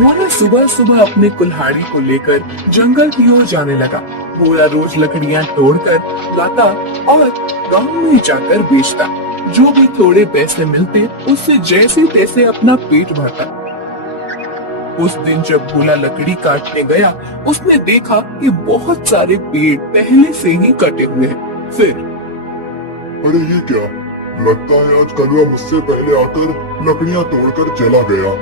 भोला सुबह सुबह अपने कुल्हाड़ी को लेकर जंगल की ओर जाने लगा। भोला रोज लकड़ियां तोड़कर लाता और गांव में जाकर बेचता। जो भी थोड़े पैसे मिलते उससे जैसे तैसे अपना पेट भरता। उस दिन जब भोला लकड़ी काटने गया, उसने देखा कि बहुत सारे पेड़ पहले से ही कटे हुए हैं। फिर अरे ये क्या, लगता है आज कलवा मुझसे पहले आकर लकड़ियां तोड़कर चला गया।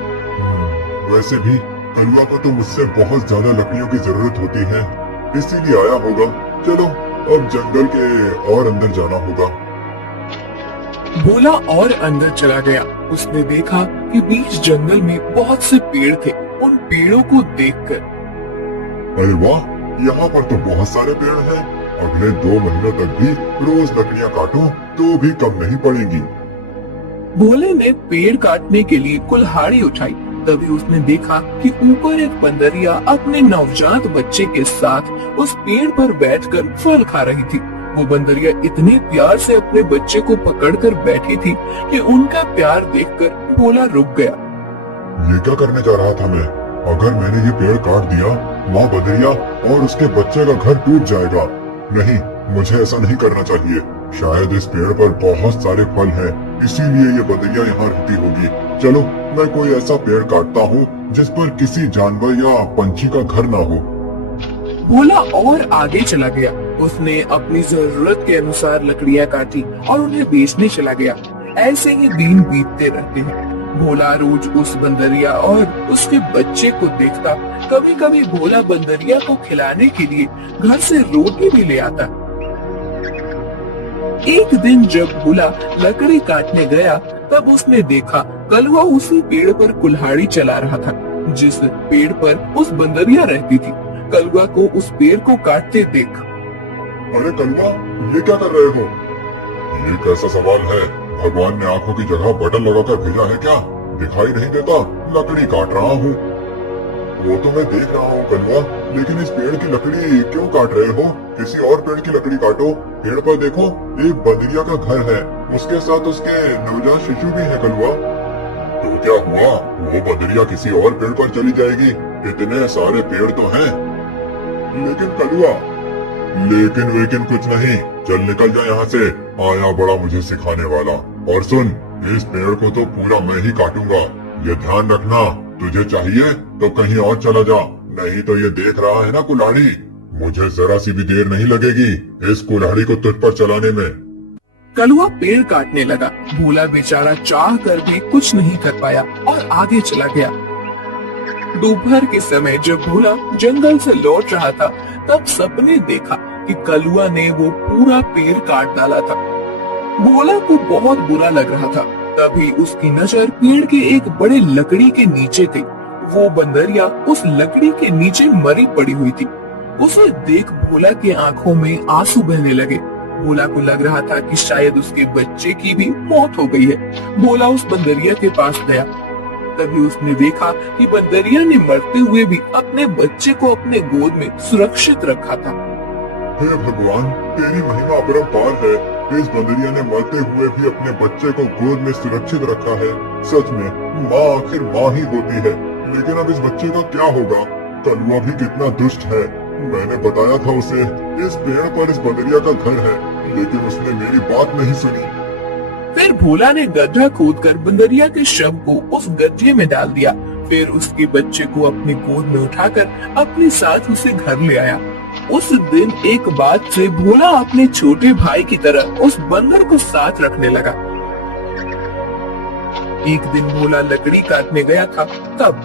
वैसे भी कलवा को तो मुझसे बहुत ज्यादा लकड़ियों की जरूरत होती है, इसीलिए आया होगा। चलो अब जंगल के और अंदर जाना होगा। भोला और अंदर चला गया। उसने देखा कि बीच जंगल में बहुत से पेड़ थे। उन पेड़ों को देखकर अरे वाह, यहाँ पर तो बहुत सारे पेड़ हैं। अगले 2 महीनों तक भी रोज लकड़ियाँ काटो तो भी कम नहीं पड़ेगी। भोले ने पेड़ काटने के लिए कुल्हाड़ी उठाई। तभी उसने देखा कि ऊपर एक बंदरिया अपने नवजात बच्चे के साथ उस पेड़ पर बैठकर फल खा रही थी। वो बंदरिया इतने प्यार से अपने बच्चे को पकड़कर बैठी थी कि उनका प्यार देखकर भोला रुक गया। ये क्या करने जा रहा था मैं? अगर मैंने ये पेड़ काट दिया, माँ बंदरिया और उसके बच्चे का घर टूट जाएगा। नहीं, मुझे ऐसा नहीं करना चाहिए। शायद इस पेड़ पर बहुत सारे फल हैं, इसीलिए ये बंदरिया यहाँ रहती होगी। चलो मैं कोई ऐसा पेड़ काटता हूँ जिस पर किसी जानवर या पंछी का घर ना हो। भोला और आगे चला गया। उसने अपनी जरूरत के अनुसार लकड़ियाँ काटी और उन्हें बेचने चला गया। ऐसे ही दिन बीतते रहते हैं। भोला रोज उस बंदरिया और उसके बच्चे को देखता। कभी कभी भोला बंदरिया को खिलाने के लिए घर से रोटी भी ले आता। एक दिन जब भोला लकड़ी काटने गया, तब उसने देखा कलवा उसी पेड़ पर कुल्हाड़ी चला रहा था जिस पेड़ पर उस बंदरिया रहती थी। कलवा को उस पेड़ को काटते देख अरे कलवा, ये क्या कर रहे हो? ये कैसा सवाल है? भगवान ने आंखों की जगह बटन लगाकर भेजा है क्या? दिखाई नहीं देता? लकड़ी काट रहा हूँ। वो तो मैं देख रहा हूँ कलवा, लेकिन इस पेड़ की लकड़ी क्यों काट रहे हो? किसी और पेड़ की लकड़ी काटो। पेड़ पर देखो, एक बंदरिया का घर है, उसके साथ उसके नवजात शिशु भी है कलवा। तो क्या हुआ? वो बंदरिया किसी और पेड़ पर चली जाएगी। इतने सारे पेड़ तो हैं। लेकिन कलवा, लेकिन कुछ नहीं। चल निकल जा यहाँ से। आया बड़ा मुझे सिखाने वाला। और सुन, इस पेड़ को तो पूरा मैं ही काटूंगा। ये ध्यान रखना, तुझे चाहिए तो कहीं और चला जा, नहीं तो ये देख रहा है ना कुल्हाड़ी, मुझे जरा सी भी देर नहीं लगेगी इस कुल्हाड़ी को तुझ पर चलाने में। कलवा पेड़ काटने लगा। भोला बेचारा चाह कर भी कुछ नहीं कर पाया और आगे चला गया। दोपहर के समय जब भोला जंगल से लौट रहा था, तब सपने देखा कि कलवा ने वो पूरा पेड़ काट डाला था। भोला को बहुत बुरा लग रहा था। तभी उसकी नजर पेड़ के एक बड़े लकड़ी के नीचे थी। वो बंदरिया उस लकड़ी के नीचे मरी पड़ी हुई थी। उसे देख भोला की आंखों में आंसू बहने लगे। भोला को लग रहा था कि शायद उसके बच्चे की भी मौत हो गई है। भोला उस बंदरिया के पास गया। तभी उसने देखा कि बंदरिया ने मरते हुए भी अपने बच्चे को अपने गोद में सुरक्षित रखा था। हे भगवान, तेरी महिमा अपरंपार है। इस बंदरिया ने मरते हुए भी अपने बच्चे को गोद में सुरक्षित रखा है। सच में माँ आखिर माँ ही होती है। लेकिन अब इस बच्चे का क्या होगा? कलवा भी कितना दुष्ट है। मैंने बताया था उसे इस पेड़ पर इस बंदरिया का घर है, लेकिन उसने मेरी बात नहीं सुनी। फिर भोला ने गड्ढा खोदकर बंदरिया के शव को उस गड्ढे में डाल दिया। फिर उसके बच्चे को अपने गोद में उठाकर अपने साथ उसे घर ले आया। उस दिन एक बात से भोला अपने छोटे भाई की तरह उस बंदर को साथ रखने लगा। एक दिन भोला लकड़ी काटने गया था। तब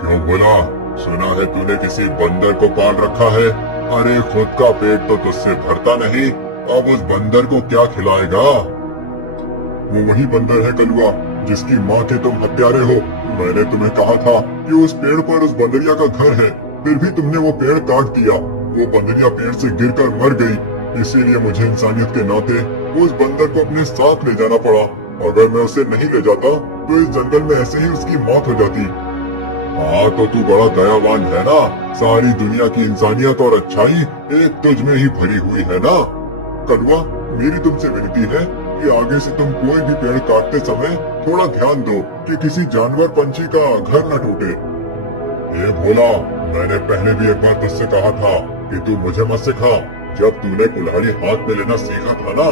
क्यों भोला, सुना है तूने किसी बंदर को पाल रखा है? अरे खुद का पेट तो तुझसे भरता नहीं, अब उस बंदर को क्या खिलाएगा? वो वही बंदर है कलवा, जिसकी माँ के तुम हत्यारे हो। मैंने तुम्हें कहा था कि उस पेड़ पर उस बंदरिया का घर है, फिर भी तुमने वो पेड़ काट दिया। वो बंदरिया पेड़ से गिरकर मर गई। इसीलिए मुझे इंसानियत के नाते उस बंदर को अपने साथ ले जाना पड़ा। अगर मैं उसे नहीं ले जाता तो इस जंगल में ऐसे ही उसकी मौत हो जाती। हाँ तो तू बड़ा दयावान है ना। सारी दुनिया की इंसानियत और अच्छाई एक तुझ में ही भरी हुई है ना। कलवा, मेरी तुमसे विनती है कि आगे से तुम कोई भी पेड़ काटते समय थोड़ा ध्यान दो कि किसी जानवर पंछी का घर न टूटे। ए भोला, मैंने पहले भी एक बार तुझसे कहा था कि तू मुझे मत सिखा। जब तूने कुल्हाड़ी हाथ में लेना सीखा था ना,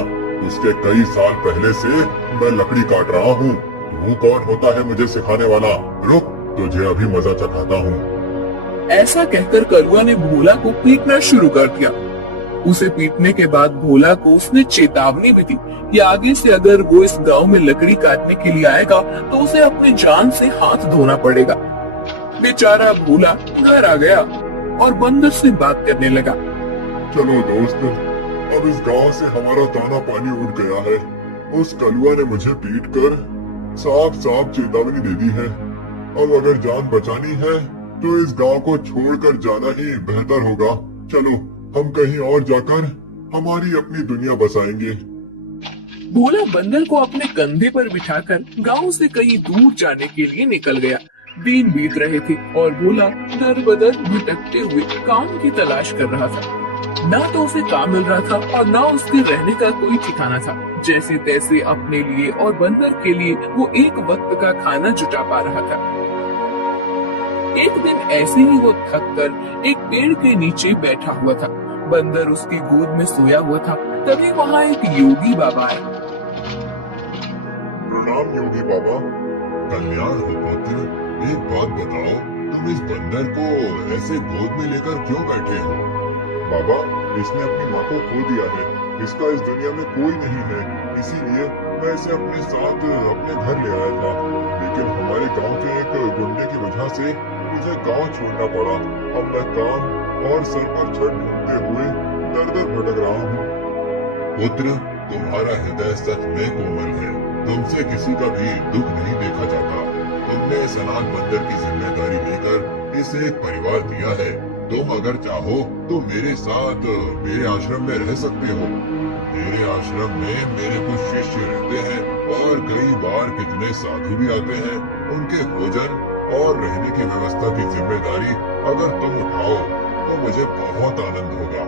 उसके कई साल पहले से मैं लकड़ी काट रहा हूँ। तू कौन होता है मुझे सिखाने वाला? रुक, तुझे अभी मजा चखाता हूँ। ऐसा कहकर कलुआ ने भोला को पीटना शुरू कर दिया। उसे पीटने के बाद भोला को उसने चेतावनी भी दी कि आगे से अगर वो इस गांव में लकड़ी काटने के लिए आएगा तो उसे अपनी जान से हाथ धोना पड़ेगा। बेचारा भोला घर आ गया और बंदर से बात करने लगा। चलो दोस्त, अब इस गांव से हमारा दाना पानी उड़ गया है। उस कलुआ ने मुझे पीट कर साफ साफ चेतावनी दे दी है। अब अगर जान बचानी है तो इस गांव को छोड़कर जाना ही बेहतर होगा। चलो, हम कहीं और जाकर हमारी अपनी दुनिया बसाएंगे। भोला बंदर को अपने कंधे पर बिठाकर गांव से कहीं दूर जाने के लिए निकल गया। दिन बीत रहे थे और भोला दर बदर भटकते हुए काम की तलाश कर रहा था। ना तो उसे काम मिल रहा था और ना उसके रहने का कोई ठिकाना था। जैसे तैसे अपने लिए और बंदर के लिए वो एक वक्त का खाना जुटा पा रहा था। एक दिन ऐसे ही वो थक कर एक पेड़ के नीचे बैठा हुआ था। बंदर उसकी गोद में सोया हुआ था। तभी वहाँ एक योगी बाबा आए। प्रणाम योगी बाबा। कल्याण हो पुत्र। एक बात बताओ, तुम इस बंदर को ऐसे गोद में लेकर क्यों बैठे हो? बाबा, इसने अपनी माँ को खो दिया है। इसका इस दुनिया में कोई नहीं है, इसीलिए मैं इसे अपने साथ अपने घर ले आया था। लेकिन हमारे गांव के एक गुंडे की वजह से मुझे गांव छोड़ना पड़ा। अब मैं काम और सर पर छत ढूंढते हुए दर दर भटक रहा हूँ। पुत्र, तुम्हारा हृदय सच में कोमल है। तुमसे किसी का भी दुख नहीं देखा जाता। तुमने इस अनाथ बंदर की जिम्मेदारी लेकर इसे एक परिवार दिया है। तुम अगर चाहो तो मेरे साथ मेरे आश्रम में रह सकते हो। मेरे आश्रम में मेरे कुछ शिष्य रहते हैं और कई बार कितने साधु भी आते हैं। उनके भोजन और रहने की व्यवस्था की जिम्मेदारी अगर तुम उठाओ तो मुझे बहुत आनंद होगा।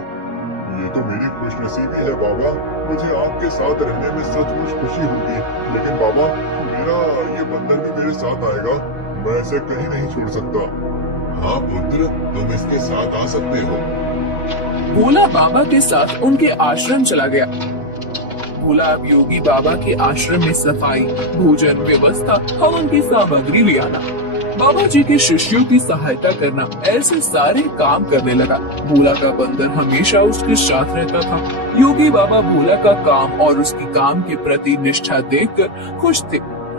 ये तो मेरी खुशनसीबी है बाबा। मुझे आपके साथ रहने में सचमुच खुशी होगी। लेकिन बाबा, मेरा ये बंदर भी मेरे साथ आएगा। मैं इसे कहीं नहीं छोड़ सकता। हाँ पुत्र, तुम इसके साथ आ सकते हो। भोला बाबा के साथ उनके आश्रम चला गया। भोला अब योगी बाबा के आश्रम में सफाई, भोजन व्यवस्था, हवन की सामग्री ले आना, बाबा जी के शिष्यों की सहायता करना, ऐसे सारे काम करने लगा। भोला का बंदर हमेशा उसके साथ रहता था। योगी बाबा भोला का काम और उसकी काम के प्रति निष्ठा देखकर खुश थे।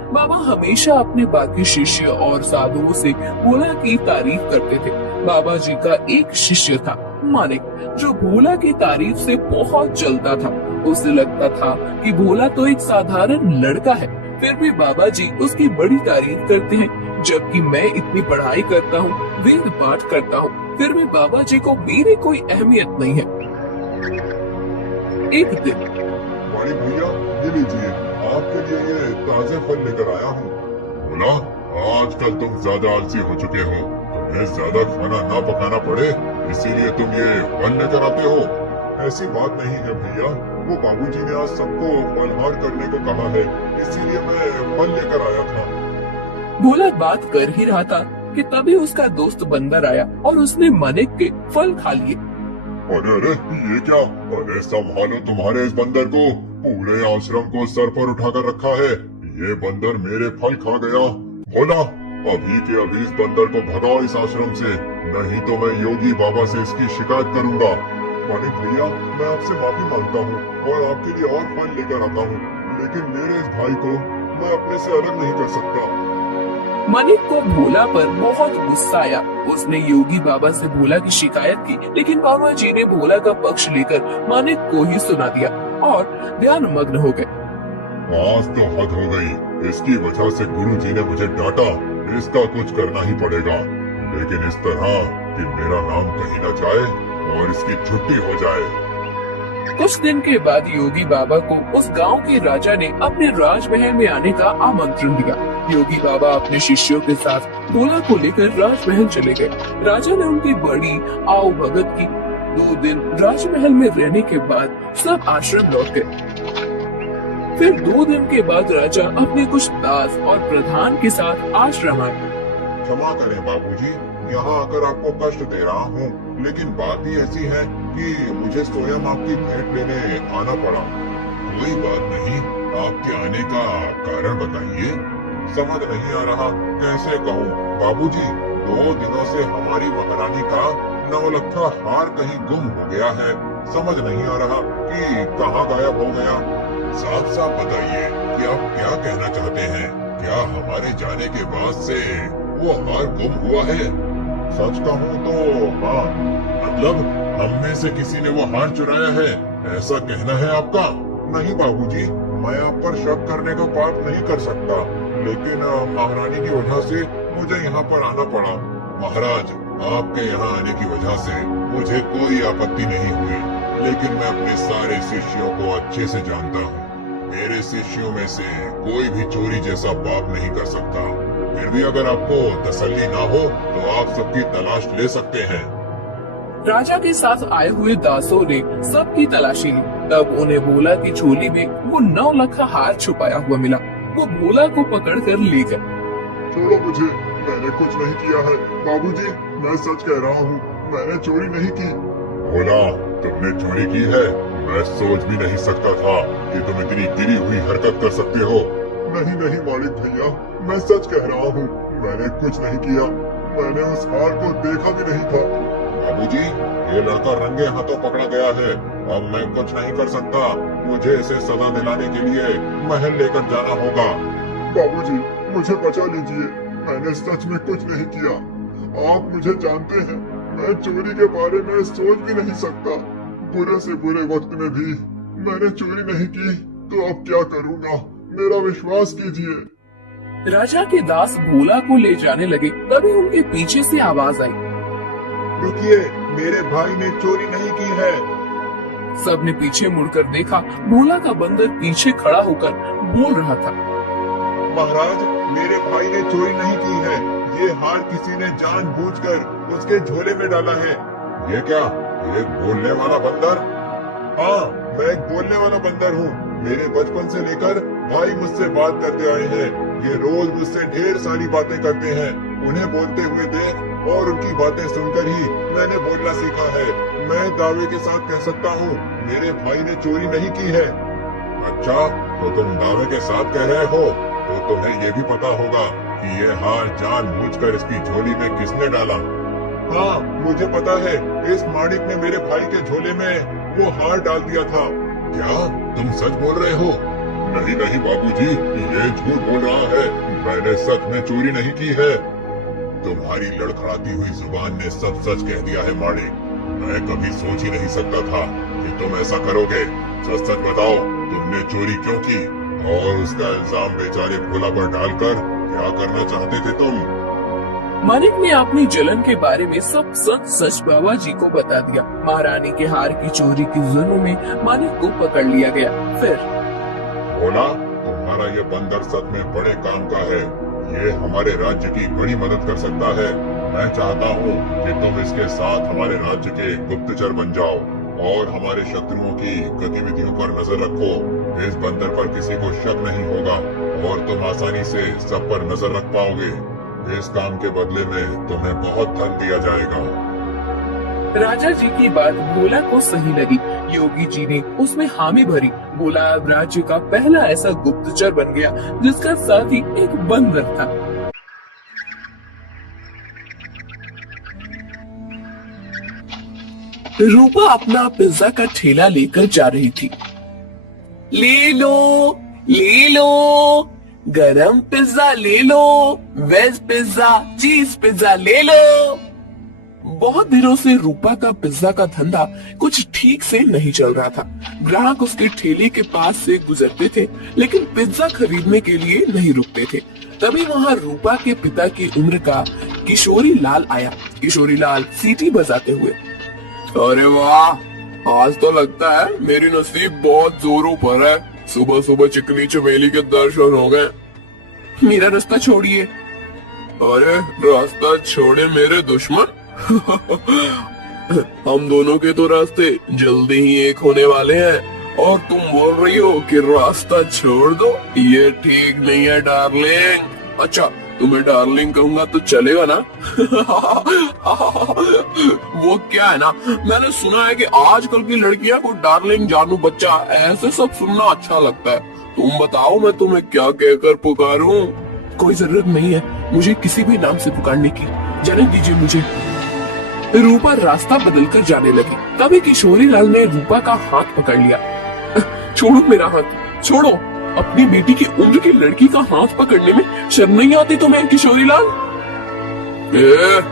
बाबा हमेशा अपने बाकी शिष्य और साधुओं से भोला की तारीफ करते थे। बाबा जी का एक शिष्य था मानिक, जो भोला की तारीफ से बहुत जलता था। उसे लगता था कि भोला तो एक साधारण लड़का है, फिर भी बाबा जी उसकी बड़ी तारीफ करते हैं। जबकि मैं इतनी पढ़ाई करता हूँ, वेद पाठ करता हूँ, फिर भी बाबा जी को मेरी कोई अहमियत नहीं है। एक दिन बड़ी भैया, ये लीजिए, आपके लिए ये ताजे फल लेकर आया हूँ। भोला, आजकल तुम ज्यादा आलसी हो चुके हो। तुम्हें ज्यादा खाना ना पकाना पड़े, इसीलिए तुम ये फल लेकर आते हो। ऐसी बात नहीं है भैया, वो बाबूजी ने आज सबको फलहार करने को कहा है, इसीलिए मैं फल लेकर आया था। भोला बात कर ही रहा था कि तभी उसका दोस्त बंदर आया और उसने मानिक के फल खा लिए। अरे अरे, ये क्या? अरे संभालो तुम्हारे इस बंदर को। पूरे आश्रम को सर पर उठाकर रखा है। ये बंदर मेरे फल खा गया। भोला, अभी के अभी इस बंदर को भगाओ इस आश्रम से, नहीं तो मैं योगी बाबा से इसकी शिकायत करूंगा। मानिक भैया, मैं आपसे माफी मांगता हूँ और आपके लिए और फल लेकर आता हूँ, लेकिन मेरे इस भाई को मैं अपने से अलग नहीं कर सकता। मानिक को भोला पर बहुत गुस्सा आया। उसने योगी बाबा से भोला की शिकायत की, लेकिन बाबा जी ने भोला का पक्ष लेकर मानिक को ही सुना दिया और ध्यान मग्न हो गए। आज तो हद हो गई। इसकी वजह से गुरु जी ने मुझे डांटा। इसका कुछ करना ही पड़ेगा, लेकिन इस तरह कि मेरा नाम कहीं न जाए और इसकी छुट्टी हो जाए। कुछ दिन के बाद योगी बाबा को उस गांव के राजा ने अपने राजमहल में आने का आमंत्रण दिया। योगी बाबा अपने शिष्यों के साथ भोला को लेकर राजमहल चले गए। राजा ने उनकी बड़ी आओ भगत की। 2 दिन राजमहल में रहने के बाद सब आश्रम लौट गए। फिर 2 दिन के बाद राजा अपने कुछ दास और प्रधान के साथ आश्रम आए। क्षमा करें बाबूजी, यहाँ आकर आपको कष्ट दे रहा हूँ, लेकिन बात ही ऐसी है कि मुझे स्वयं आपकी भेंट लेने आना पड़ा। कोई बात नहीं, आपके आने का कारण बताइए। समझ नहीं आ रहा कैसे कहूँ बाबूजी, 2 दिनों से हमारी महारानी का नवलखा हार कहीं गुम हो गया है। समझ नहीं आ रहा कि कहाँ गायब हो गया। साफ साफ बताइए कि आप क्या कहना चाहते हैं। क्या हमारे जाने के बाद से वो हार गुम हुआ है? सच कहूँ तो हाँ, मतलब हम में से किसी ने वो हार चुराया है, ऐसा कहना है आपका? नहीं बाबूजी, मैं आप पर शक करने का पाप नहीं कर सकता, लेकिन महारानी की वजह से मुझे यहाँ पर आना पड़ा। महाराज, आपके यहाँ आने की वजह से मुझे कोई आपत्ति नहीं हुई, लेकिन मैं अपने सारे शिष्यों को अच्छे से जानता हूँ। मेरे शिष्यों में से कोई भी चोरी जैसा पाप नहीं कर सकता। फिर भी अगर आपको तसल्ली ना हो तो आप सबकी तलाश ले सकते हैं। राजा के साथ आए हुए दासों ने सबकी तलाशी ली। तब उन्हें भोला की झोली में वो 9 लखा हार छुपाया हुआ मिला। वो भोला को पकड़कर ले गए। छोड़ो मुझे, मैंने कुछ नहीं किया है। बाबूजी, मैं सच कह रहा हूँ, मैंने चोरी नहीं की। भोला, तुमने चोरी की है? मैं सोच भी नहीं सकता था कि तुम इतनी गिरी हुई हरकत कर सकते हो। नहीं नहीं मालिक भैया, मैं सच कह रहा हूँ, मैंने कुछ नहीं किया। मैंने उस हार को देखा भी नहीं था। बाबूजी, ये लड़का रंगे हाथों पकड़ा गया है। अब मैं कुछ नहीं कर सकता। मुझे इसे सजा दिलाने के लिए महल लेकर जाना होगा। बाबूजी, मुझे बचा लीजिए, मैंने सच में कुछ नहीं किया। आप मुझे जानते हैं, मैं चोरी के बारे में सोच भी नहीं सकता। बुरे से बुरे वक्त में भी मैंने चोरी नहीं की, तो अब क्या करूँगा? मेरा विश्वास कीजिए। राजा के दास भोला को ले जाने लगे। तभी उनके पीछे से आवाज आई, रुकिए, मेरे भाई ने चोरी नहीं की है। सबने पीछे मुड़कर देखा। भोला का बंदर पीछे खड़ा होकर बोल रहा था, महाराज, मेरे भाई ने चोरी नहीं की है। ये हार किसी ने जानबूझकर उसके झोले में डाला है। ये क्या, एक बोलने वाला बंदर? हाँ, मैं एक बोलने वाला बंदर हूँ। मेरे बचपन से लेकर भाई मुझसे बात करते आए हैं। ये रोज मुझसे ढेर सारी बातें करते हैं। उन्हें बोलते हुए देख और उनकी बातें सुनकर ही मैंने बोलना सीखा है। मैं दावे के साथ कह सकता हूँ, मेरे भाई ने चोरी नहीं की है। अच्छा, तो तुम दावे के साथ कह रहे हो, तो तुम्हें ये भी पता होगा कि ये हार जानबूझकर इसकी झोली में किसने डाला? हाँ, मुझे पता है। इस माणिक ने मेरे भाई के झोले में वो हार डाल दिया था। क्या तुम सच बोल रहे हो? नहीं नहीं बाबूजी, ये झूठ बोल रहा है। मैंने सच में चोरी नहीं की है। तुम्हारी लड़खड़ाती हुई जुबान ने सब सच कह दिया है माणिक। मैं कभी सोच ही नहीं सकता था कि तुम ऐसा करोगे। सच सच बताओ, तुमने चोरी क्यों की? और उसका इल्जाम बेचारे भोला पर डालकर क्या करना चाहते थे तुम? मानिक ने अपनी जलन के बारे में सब सच बाबा जी को बता दिया। महारानी के हार की चोरी के जुर्म में मानिक को पकड़ लिया गया। फिर भोला, तुम्हारा ये बंदर सच में बड़े काम का है। ये हमारे राज्य की बड़ी मदद कर सकता है। मैं चाहता हूँ कि तुम इसके साथ हमारे राज्य के गुप्तचर बन जाओ और हमारे शत्रुओं की गतिविधियों पर नजर रखो। इस बंदर पर किसी को शक नहीं होगा और तुम आसानी से सब पर नजर रख पाओगे। इस काम के बदले में तुम्हें बहुत धन दिया जाएगा। राजा जी की बात भोला को सही लगी। योगी जी ने उसमें हामी भरी। भोला अब राज्य का पहला ऐसा गुप्तचर बन गया जिसका साथी एक बंदर था। रूपा अपना पिज्जा का ठेला लेकर जा रही थी। ले लो, गरम पिज्जा ले लो, वेज पिज्जा, चीज पिज्जा ले लो। बहुत दिनों से रूपा का पिज्जा का धंधा कुछ ठीक से नहीं चल रहा था। ग्राहक उसके ठेले के पास से गुजरते थे, लेकिन पिज्जा खरीदने के लिए नहीं रुकते थे। तभी वहाँ रूपा के पिता की उम्र का किशोरी लाल आया। किशोरी लाल सीटी बजाते हुए, अरे वाह, आज तो लगता है मेरी नसीब बहुत जोरों पर है। सुबह सुबह चिकनी चमेली के दर्शन हो गए। मेरा रास्ता छोड़िए। अरे रास्ता छोड़े मेरे दुश्मन। हम दोनों के तो रास्ते जल्दी ही एक होने वाले हैं और तुम बोल रही हो कि रास्ता छोड़ दो। ये ठीक नहीं है डार्लिंग। अच्छा, तुम्हें डार्लिंग कहूंगा तो चलेगा ना? वो क्या है ना, मैंने सुना है कि आजकल की लड़कियां को डार्लिंग, जानू, बच्चा ऐसे सब सुनना अच्छा लगता है। तुम बताओ मैं तुम्हें क्या कहकर पुकारूं? कोई जरूरत नहीं है मुझे किसी भी नाम से पुकारने की, जाने दीजिए मुझे। रूपा रास्ता बदलकर जाने लगी। तभी किशोरीलाल ने रूपा का हाथ पकड़ लिया। छोड़ो मेरा हाथ, छोड़ो। अपनी बेटी की उम्र की लड़की का हाथ पकड़ने में शर्म नहीं आती तुम्हें किशोरीलाल?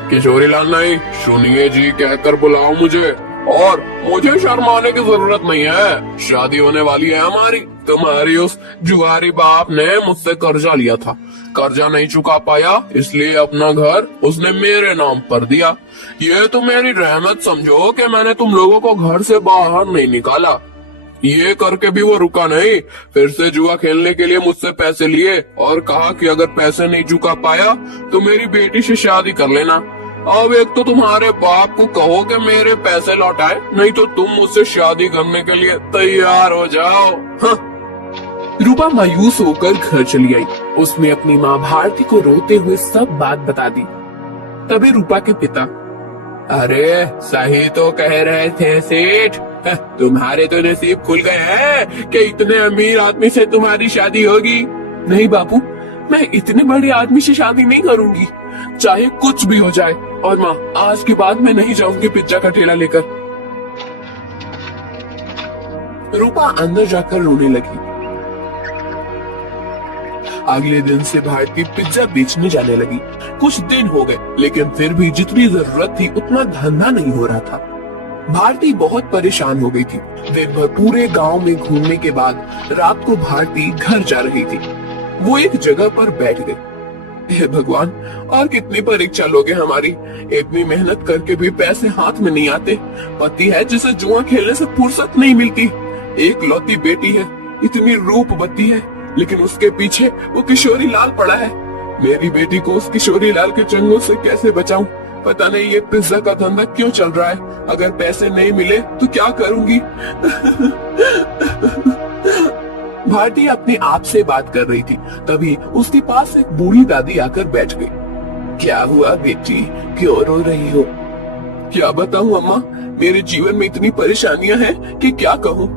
किशोरीलाल नहीं, सुनिए जी कहकर बुलाओ मुझे, और मुझे शर्माने की जरूरत नहीं है। शादी होने वाली है हमारी। तुम्हारी उस जुआरी बाप ने मुझसे कर्जा लिया था, कर्जा नहीं चुका पाया, इसलिए अपना घर उसने मेरे नाम पर दिया। ये तो मेरी रहमत समझो कि मैंने तुम लोगों को घर से बाहर नहीं निकाला। ये करके भी वो रुका नहीं, फिर से जुआ खेलने के लिए मुझसे पैसे लिए और कहा कि अगर पैसे नहीं चुका पाया तो मेरी बेटी से शादी कर लेना। अब एक तो तुम्हारे बाप को कहो कि मेरे पैसे लौटाए, नहीं तो तुम मुझसे शादी करने के लिए तैयार हो जाओ। हाँ। रूपा मायूस होकर घर चली आई। उसने अपनी माँ भारती को रोते हुए सब बात बता दी। तभी रूपा के पिता, अरे सही तो कह रहे थे सेठ, तुम्हारे तो नसीब खुल गए हैं कि इतने अमीर आदमी से तुम्हारी शादी होगी। नहीं बापू, मैं इतने बड़े आदमी से शादी नहीं करूंगी, चाहे कुछ भी हो जाए। और माँ, आज के बाद मैं नहीं जाऊंगी पिज्जा का ठेला लेकर। रूपा अंदर जाकर रोने लगी। अगले दिन से भारती पिज्जा बेचने जाने लगी। कुछ दिन हो गए, लेकिन फिर भी जितनी जरूरत थी उतना धंधा नहीं हो रहा था। भारती बहुत परेशान हो गई थी। दिन भर पूरे गांव में घूमने के बाद रात को भारती घर जा रही थी। वो एक जगह पर बैठ गई। हे भगवान, और कितनी परीक्षा लोगे हमारी? इतनी मेहनत करके भी पैसे हाथ में नहीं आते। पति है जिसे जुआ खेलने से फुर्सत नहीं मिलती। एक लौती बेटी है, इतनी रूपवती है, लेकिन उसके पीछे वो किशोरीलाल पड़ा है। मेरी बेटी को उस किशोरीलाल के चंगुल से कैसे बचाऊं? पता नहीं ये पिज्जा का धंधा क्यों चल रहा है। अगर पैसे नहीं मिले तो क्या करूंगी? भारती अपने आप से बात कर रही थी। तभी उसके पास एक बूढ़ी दादी आकर बैठ गई। क्या हुआ बेटी, क्यों रो रही हो? क्या बताऊं अम्मा, मेरे जीवन में इतनी परेशानियां हैं कि क्या कहूं।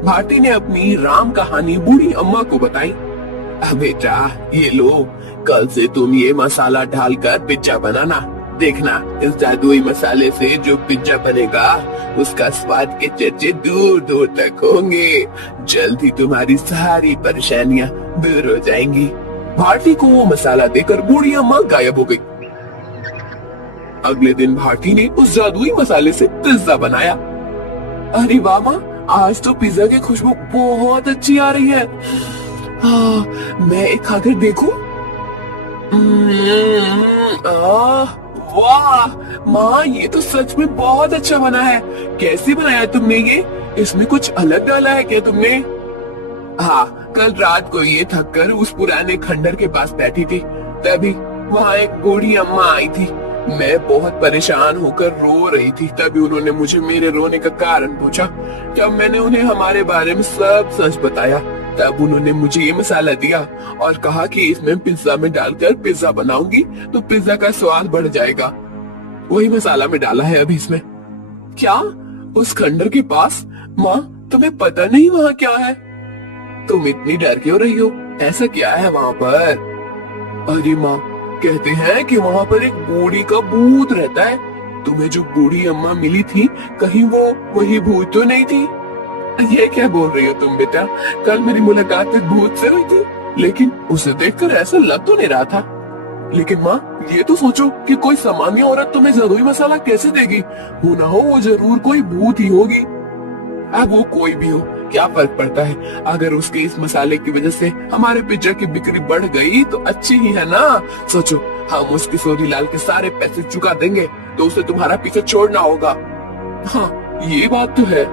भारती ने अपनी राम कहानी बूढ़ी अम्मा को बताई। बेटा ये लो, कल से तुम ये मसाला डालकर पिज्जा बनाना। देखना, इस जादुई मसाले से जो पिज्जा बनेगा उसका स्वाद के चर्चे दूर दूर तक होंगे। जल्दी तुम्हारी सारी परेशानियां दूर हो जाएंगी। भारती को वो मसाला देकर बूढ़ी अम्मा गायब हो गई। अगले दिन भारती ने उस जादुई मसाले से पिज्जा बनाया। अरे वाह माँ, आज तो पिज्जा की खुशबू बहुत अच्छी आ रही है। मैं एक खाकर देखूं? वाह माँ, ये तो सच में बहुत अच्छा बना है। कैसे बनाया तुमने ये? इसमें कुछ अलग डाला है क्या तुमने? हाँ, कल रात को ये थक कर उस पुराने खंडर के पास बैठी थी, तभी वहाँ एक बूढ़ी अम्मा आई थी। मैं बहुत परेशान होकर रो रही थी। तभी उन्होंने मुझे मेरे रोने का कारण पूछा। जब मैंने उन्हें हमारे बारे में सब सच बताया, तब उन्होंने मुझे ये मसाला दिया और कहा कि इसमें पिज्जा में डालकर पिज्जा बनाऊंगी तो पिज्जा का स्वाद बढ़ जाएगा। वही मसाला में डाला है अभी इसमें। क्या? उस खंडर के पास? माँ, तुम्हें पता नहीं वहाँ क्या है? तुम इतनी डर क्यों रही हो? ऐसा क्या है वहाँ पर? अरे माँ, कहते हैं कि वहाँ पर एक बूढ़ी का भूत रहता है। तुम्हें जो बूढ़ी अम्मा मिली थी, कहीं वो वही भूत तो नहीं थी? ये क्या बोल रही हो तुम बेटा? कल मेरी मुलाकात एक भूत से हुई थी, लेकिन उसे देखकर ऐसा लग तो नहीं रहा था। लेकिन माँ, ये तो सोचो कि कोई सामान्य औरत तुम्हें जादुई मसाला कैसे देगी? हो ना हो वो जरूर कोई भूत ही होगी। अब वो कोई भी हो, क्या फर्क पड़ता है? अगर उसके इस मसाले की वजह से हमारे पिज्जा की बिक्री बढ़ गई तो अच्छी ही है ना। सोचो, हम उस किशोरीलाल के सारे पैसे चुका देंगे तो उसे तुम्हारा पीछे छोड़ना होगा। हाँ, ये बात तो है।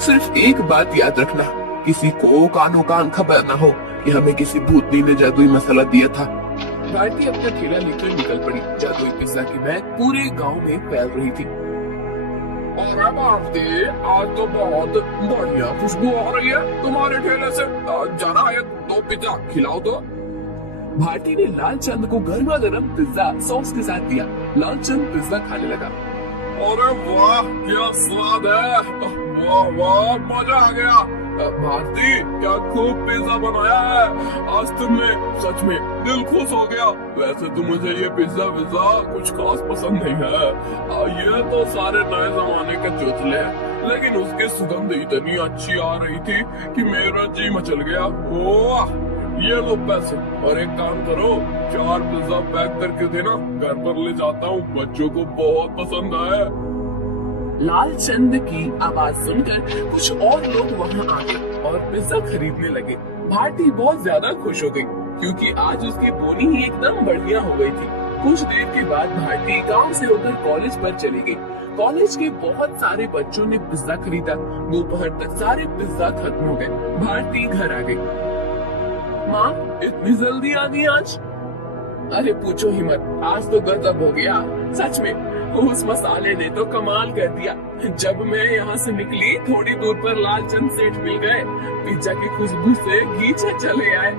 सिर्फ एक बात याद रखना, किसी को कानो कान खबर ना हो कि हमें किसी भूतनी ने जादुई मसाला दिया था। भारती अपना ठेला लेकर निकल पड़ी। जादुई पिज्जा की महक पूरे गांव में फैल रही थी। और अब भारती, आज तो बहुत बढ़िया खुशबू आ रही है तुम्हारे ठेले से। जरा एक दो पिज्जा खिलाओ तो। भारती ने लालचंद को गर्मा गर्म पिज्जा सॉस के साथ दिया। लालचंद पिज्जा खाने लगा। अरे वाह, क्या स्वाद है, वाह वाह, मजा आ गया। भारती, क्या खूब पिज्जा बनाया है, आज तुमने सच में दिल खुश हो गया। वैसे तो मुझे ये पिज्जा विज्जा कुछ खास पसंद नहीं है, ये तो सारे नए जमाने के चोचले हैं, लेकिन उसकी सुगंध इतनी अच्छी आ रही थी कि मेरा जी मचल गया। ओह, ये लो पैसे, और एक काम करो, 4 पिज्जा पैक करके देना, घर पर ले जाता हूँ, बच्चों को बहुत पसंद आया। लालचंद की आवाज सुनकर कुछ और लोग वहाँ आ गए और पिज्जा खरीदने लगे। भारती बहुत ज्यादा खुश हो गई क्योंकि आज उसकी बोनी ही एकदम बढ़िया हो गई थी। कुछ देर के बाद भारती गांव से होकर कॉलेज पर चली गई। कॉलेज के बहुत सारे बच्चों ने पिज्जा खरीदा। दोपहर तक सारे पिज्जा खत्म हो गए। भारती घर आ गई। माँ, इतनी जल्दी आ गई आज? अरे पूछो ही मत, आज तो गजब हो गया, सच में उस मसाले ने तो कमाल कर दिया। जब मैं यहाँ से निकली, थोड़ी दूर पर लालचंद सेठ मिल गए। पिज्जा की खुशबू से गीचे चले आए।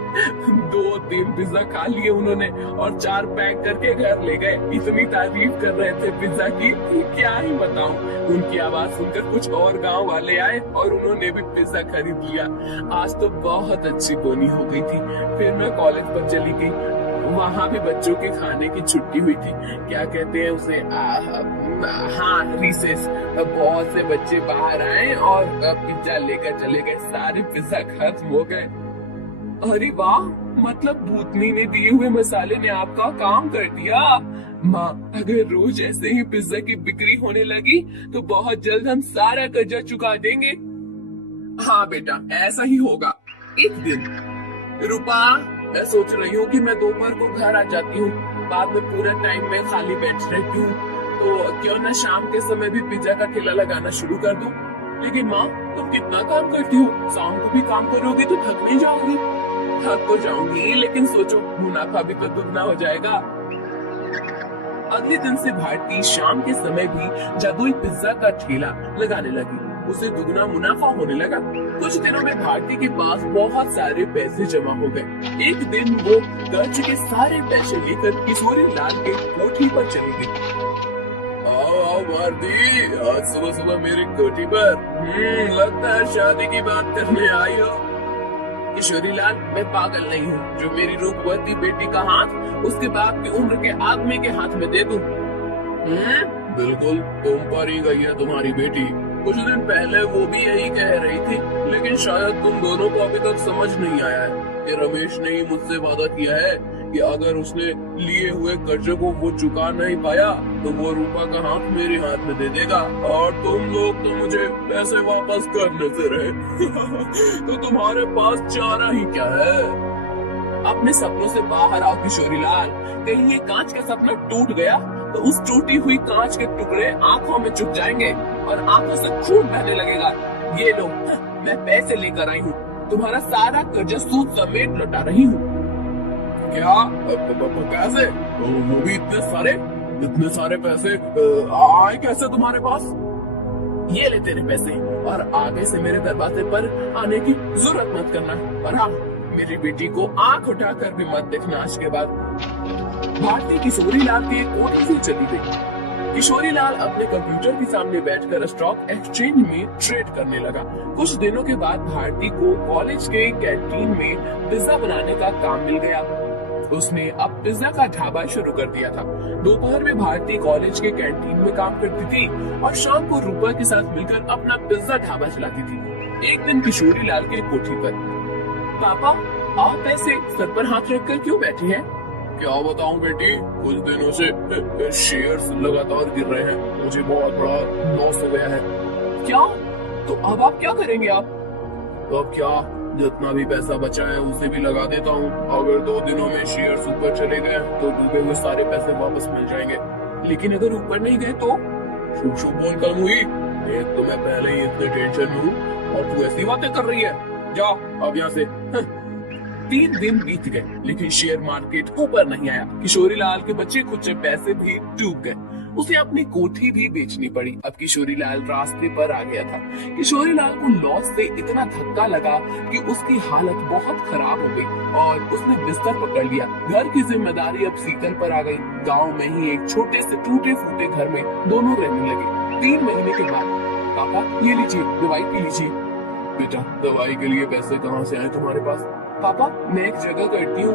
2-3 पिज्जा खा लिए उन्होंने और 4 पैक करके घर ले गए। इतनी तारीफ कर रहे थे पिज्जा की, क्या ही बताऊं। उनकी आवाज सुनकर कुछ और गांव वाले आए और उन्होंने भी पिज्जा खरीद लिया। आज तो बहुत अच्छी बोनी हो गई थी। फिर मैं कॉलेज पर चली गई। वहाँ भी बच्चों के खाने की छुट्टी हुई थी, क्या कहते हैं उसे, हाँ, रिसेस। बहुत से बच्चे बाहर आए और पिज्जा लेकर चले गए। सारे पिज्जा खत्म हो गए। अरे वाह, मतलब भूतनी ने दिए हुए मसाले ने आपका काम कर दिया। माँ, अगर रोज ऐसे ही पिज्जा की बिक्री होने लगी तो बहुत जल्द हम सारा कर्जा चुका देंगे। हाँ बेटा, ऐसा ही होगा। एक दिन, रूपा, मैं सोच रही हूँ कि मैं दोपहर को घर आ जाती हूँ, बाद में पूरा टाइम में खाली बैठ रहती हूँ, तो क्यों न शाम के समय भी पिज्जा का ठेला लगाना शुरू कर दूँ। लेकिन माँ, तुम कितना काम करती हो, शाम को भी काम करोगी तो थक नहीं जाओगी? थक तो जाऊंगी, लेकिन सोचो मुनाफा भी तो दुगना हो जाएगा। अगले दिन से भारती शाम के समय भी जादुई पिज्जा का ठेला लगाने लगी। उसे दुगना मुनाफा होने लगा। कुछ दिनों में भारती के पास बहुत सारे पैसे जमा हो गए। एक दिन वो कर्ज के सारे पैसे लेकर किशोरी लाल के कोठी पर चली गई। आओ भारती, आज सुबह सुबह मेरी कोठी पर, लगता है शादी की बात करने आई हो। किशोरी लाल, मैं पागल नहीं हूँ जो मेरी रूपवती बेटी का हाथ उसके बाप की उम्र के आदमी के हाथ में दे दूं। बिल्कुल, तुम पर ही गई है तुम्हारी बेटी। कुछ दिन पहले वो भी यही कह रही थी, लेकिन शायद तुम दोनों को अभी तक समझ नहीं आया है कि रमेश ने ही मुझसे वादा किया है कि अगर उसने लिए हुए कर्जे को वो चुका नहीं पाया तो वो रूपा का हाथ मेरे हाथ में दे देगा, और तुम लोग तो मुझे पैसे वापस करने से रहे। तो तुम्हारे पास चारा ही क्या है? अपने सपनों से बाहर आओ किशोरी लाल। कहीं ये कांच का सपना टूट गया तो उस टूटी हुई कांच के टुकड़े आंखों में चुभ जाएंगे और आंखों से खून बहने लगेगा। ये लो, मैं पैसे लेकर आई हूँ, तुम्हारा सारा कर्जा सूद समेत लौटा रही हूँ। क्या पैसे? वो भी इतने सारे पैसे आए कैसे तुम्हारे पास? ये ले तेरे पैसे, और आगे से मेरे दरवाजे पर आने की जरूरत मत करना। और हाँ, मेरी बेटी को आंख उठाकर भी मत देखना आज के बाद। भारती किशोरी लाल के कोठी से चली गई। किशोरी लाल अपने कंप्यूटर के सामने बैठकर स्टॉक एक्सचेंज में ट्रेड करने लगा। कुछ दिनों के बाद भारती को कॉलेज के कैंटीन में पिज्जा बनाने का काम मिल गया। उसने अब पिज्जा का ढाबा शुरू कर दिया था। दोपहर में भारती कॉलेज के कैंटीन में काम करती थी और शाम को रूपा के साथ मिलकर अपना पिज्जा ढाबा चलाती थी। एक दिन किशोरी लाल के कोठी पर, पापा, आप ऐसे सर पर हाथ रखकर क्यों बैठे हैं? क्या बताऊं बेटी, कुछ दिनों से शेयर्स लगातार गिर रहे हैं, मुझे बहुत बड़ा लॉस हो गया है। क्या? तो अब आप क्या करेंगे? आप तो अब क्या, जितना भी पैसा बचा है उसे भी लगा देता हूँ। अगर 2 दिनों में शेयर्स ऊपर चले गए तो डूबे हुए सारे पैसे वापस मिल जाएंगे, लेकिन अगर ऊपर नहीं गए तो? शुभ शुभ बोल कर हुई, एक तो मैं पहले ही इतने टेंशन में हूँ और तू ऐसी बातें कर रही है। जा अब यहाँ से। 3 दिन बीत गए लेकिन शेयर मार्केट ऊपर नहीं आया। किशोरी लाल के बच्चे कुछ पैसे भी डूब गए। उसे अपनी कोठी भी बेचनी पड़ी। अब किशोरीलाल रास्ते पर आ गया था। किशोरीलाल को लॉस से इतना धक्का लगा कि उसकी हालत बहुत खराब हो गई और उसने बिस्तर पकड़ लिया। घर की जिम्मेदारी अब शीतल पर आ गई। गांव में ही एक छोटे से टूटे फूटे घर में दोनों रहने लगे। 3 महीने के बाद, पापा ये लीजिए, दवाई पी लीजिए। बेटा, दवाई के लिए पैसे कहाँ से आए तुम्हारे पास? पापा, मैं एक जगह करती हूँ,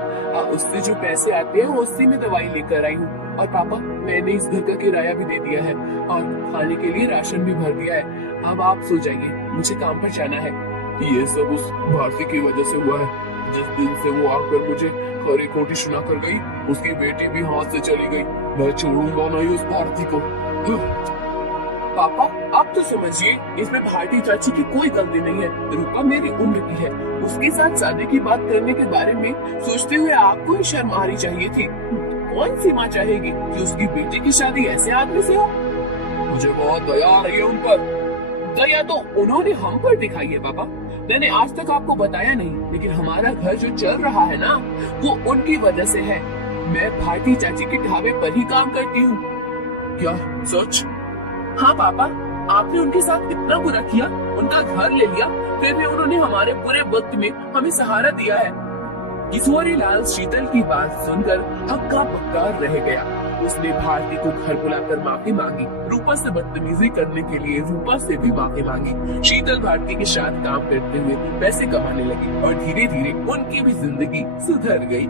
उससे जो पैसे आते हैं उसी में दवाई लेकर आई हूँ। और पापा, मैंने इस घर का किराया भी दे दिया है और खाने के लिए राशन भी भर दिया है। अब आप सो जाइए, मुझे काम पर जाना है। ये सब उस भारती की वजह से हुआ है। जिस दिन से वो आकर मुझे खरी खोटी सुना कर गई, उसकी बेटी भी हाथ से चली गई। मैं छोड़ूंगा नहीं उस भारती को। पापा, आप तो समझिए, इसमें भारती चाची की कोई गलती नहीं है। रूपा मेरी उम्र की है। उसके साथ शादी की बात करने के बारे में सोचते हुए आपको ही शर्म आनी चाहिए थी। कौन सी माँ चाहेगी कि उसकी बेटी की शादी ऐसे आदमी से हो? मुझे बहुत दया आ रही है उन पर। दया तो उन्होंने हम पर दिखाई है पापा। मैंने आज तक आपको बताया नहीं, लेकिन हमारा घर जो चल रहा है ना, वो उनकी वजह से है। मैं भारती चाची के ढाबे पर ही काम करती हूँ। क्या सच? हाँ पापा, आपने उनके साथ इतना बुरा किया, उनका घर ले लिया, फिर भी उन्होंने हमारे बुरे वक्त में हमें सहारा दिया है। किशोरीलाल शीतल की बात सुनकर हक्का बक्का रह गया। उसने भारती को घर बुलाकर माफी मांगी। रूपा से बदतमीजी करने के लिए रूपा से भी माफी मांगी। शीतल भारती के साथ काम करते हुए पैसे कमाने लगी और धीरे धीरे उनकी भी जिंदगी सुधर गई।